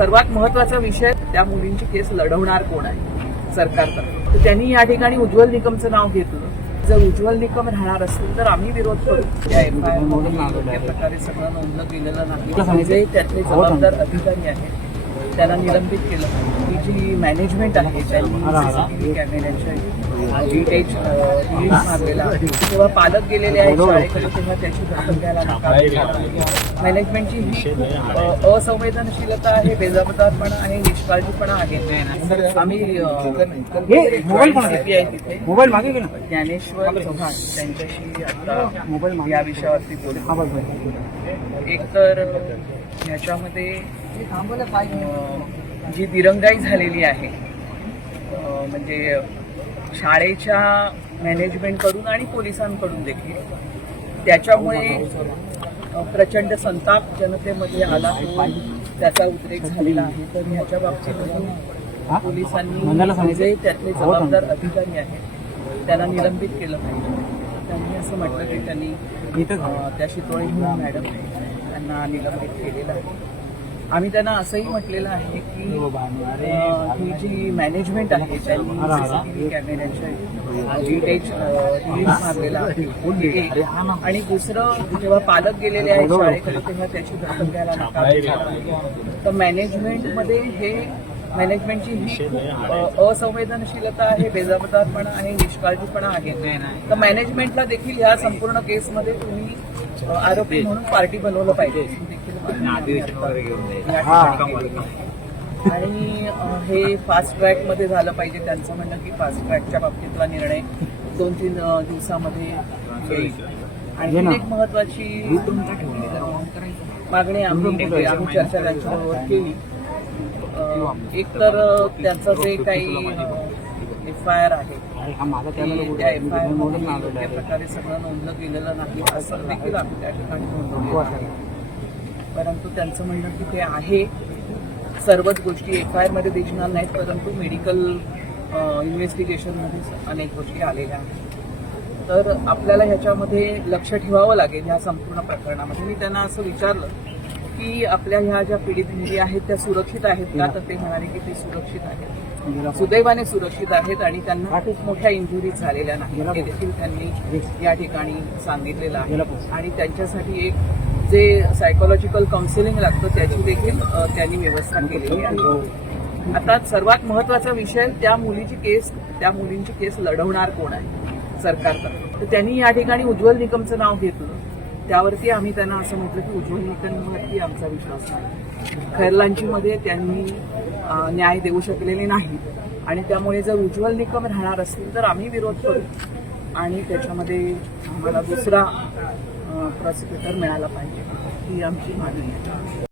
सर्वात महत्त्वाचा विषय त्या मुलींची केस लढवणार कोण आहे? सरकारतर्फे तर त्यांनी या ठिकाणी उज्ज्वल निकमचं नाव घेतलं. जर उज्ज्वल निकम राहणार असतील तर आम्ही विरोध करू. या एफ आय आर प्रकारे सगळं नोंदलं गेलेलं नाही. त्यातले जबाबदार अधिकारी आहेत त्याला निलंबित केलं. ही जी मॅनेजमेंट आहे त्यांनी रिलीज तेव्हा पालक गेलेले आहेत शाळेकडे तेव्हा त्याची दखल घ्यायला नकार. मॅनेजमेंटची ही खूप, असंवेदनशीलता आहे बेजबाबदारपणा आहे निष्काळजीपणा आहे. आम्ही मोबाईल मागे ज्ञानेश्वर चव्हाण त्यांच्याशी आता मोबाईल या विषयावरती बोलू. एक तर ह्याच्यामध्ये अं, जी दिरंगाई झालेली आहे म्हणजे शाळेच्या मॅनेजमेंटकडून आणि पोलिसांकडून देखील. त्याच्यामुळे प्रचंड संताप जनतेमध्ये आला त्याचा उद्रेक झालेला आहे. तर ह्याच्या बाबतीत हा? पोलिसांनी मंदाला सांगितलं? जे त्यातले जबाबदार अधिकारी आहेत त्याला निलंबित केलं पाहिजे. त्यांनी असं म्हटलं की त्यांनी त्या शितोळे मॅडम त्यांना निलंबित केलेलं आहे. आम्ही त्यांना असंही म्हटलेलं आहे की अं, ही जी मॅनेजमेंट आहे त्यांनी कॅमेऱ्याच्या मारलेला आहे. एक. आणि दुसरं जेव्हा पालक गेलेले आहेत शाळेकडे तेव्हा त्याची दखल घ्यायला दिला. तर मॅनेजमेंटमध्ये हे मॅनेजमेंटची ही खूप, असंवेदनशीलता आहे बेजबाबदारपणा आहे निष्काळजीपणा आहे. तर मॅनेजमेंटला देखील या संपूर्ण केसमध्ये तुम्ही आरोपी म्हणून पार्टी बनवलं पाहिजे. आणि हे फास्ट ट्रॅकमध्ये झालं पाहिजे त्यांचं म्हणणं की फास्ट ट्रॅकच्या बाबतीतला निर्णय दोन तीन दिवसामध्ये आणि एक महत्वाची मागणी आम्ही आम्ही चर्चा त्यांच्याबरोबर केली. एक तर त्यांचं जे काही एफ आय आर आहे. हा त्या एफ आय योग्य प्रकारे सगळं नोंदलं गेलेलं नाही. असं देखील आम्ही त्या ठिकाणी नोंदवलं आहे. परंतु त्यांचं म्हणणं की ते आहे. सर्वच गोष्टी एफ आयमध्ये दिसणार नाहीत परंतु मेडिकल इन्व्हेस्टिगेशनमध्ये अनेक गोष्टी आलेल्या आहेत. तर आपल्याला ह्याच्यामध्ये लक्ष ठेवावं लागेल ह्या संपूर्ण प्रकरणामध्ये. मी त्यांना असं विचारलं की आपल्या ह्या ज्या पीडित मुली आहेत त्या सुरक्षित आहेत का? तर ते म्हणाले की ते सुरक्षित आहेत. सुदैवाने सुरक्षित आहेत आणि त्यांना खूप मोठ्या इंजुरीज झालेल्या नाही हे देखील त्यांनी या ठिकाणी सांगितलेलं आहे. आणि त्यांच्यासाठी एक जे सायकोलॉजिकल काउन्सिलिंग लागतं त्याची देखील त्यांनी व्यवस्था केलेली आहे. आता सर्वात महत्त्वाचा विषय त्या मुलीची केस त्या मुलींची केस लढवणार कोण आहे? सरकारतर्फे. तर त्यांनी या ठिकाणी उज्ज्वल निकमचं नाव घेतलं. त्यावरती आम्ही त्यांना असं म्हटलं की उज्ज्वल आमचा विश्वास नाही. खैरलांचीमध्ये त्यांनी न्याय देऊ शकलेले नाही. आणि त्यामुळे जर उज्ज्वल निकम राहणार असतील तर आम्ही विरोध करू. आणि त्याच्यामध्ये आम्हाला दुसरा प्रॉसिक्युटर मिळाला पाहिजे ही आमची मागणी आहे.